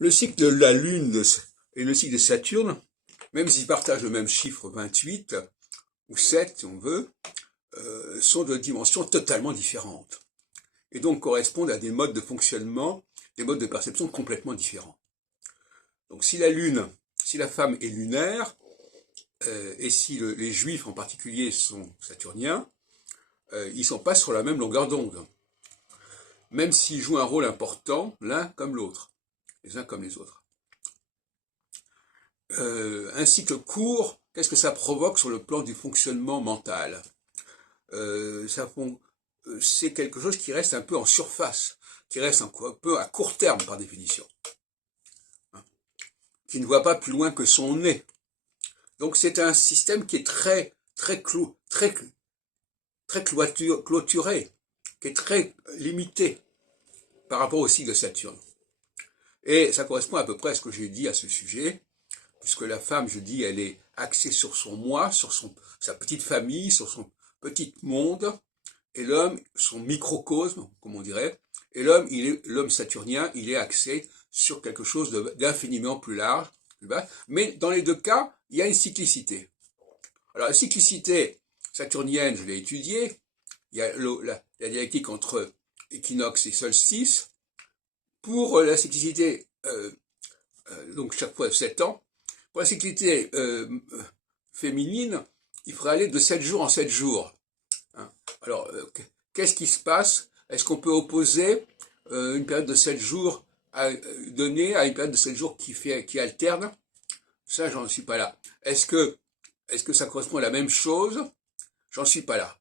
Le cycle de la Lune et le cycle de Saturne, même s'ils partagent le même chiffre 28, ou 7 si on veut, sont de dimensions totalement différentes. Et donc correspondent à des modes de fonctionnement, des modes de perception complètement différents. Donc si la femme est lunaire, et si les juifs en particulier sont saturniens, ils ne sont pas sur la même longueur d'onde. Même s'ils jouent un rôle important, l'un comme l'autre, les uns comme les autres. Un cycle court, qu'est-ce que ça provoque sur le plan du fonctionnement mental? C'est quelque chose qui reste un peu en surface, qui reste un peu à court terme par définition, qui ne voit pas plus loin que son nez. Donc c'est un système qui est très clôturé, qui est très limité par rapport au cycle de Saturne. Et ça correspond à peu près à ce que j'ai dit à ce sujet, puisque la femme, je dis, elle est axée sur son moi, sur sa petite famille, sur son petit monde, et l'homme, son microcosme, comme on dirait, et l'homme saturnien, il est axé sur quelque chose d'infiniment plus large, plus bas, mais dans les deux cas, il y a une cyclicité. Alors la cyclicité saturnienne, je l'ai étudiée, il y a la dialectique entre équinoxe et solstice. Pour la cyclicité, donc chaque fois 7 ans, pour la cyclicité féminine, il faudrait aller de 7 jours en 7 jours. Hein. Alors, qu'est-ce qui se passe? Est-ce qu'on peut opposer une période de 7 jours donnée à une période de 7 jours qui alterne? Ça, j'en suis pas là. Est-ce que ça correspond à la même chose? J'en suis pas là.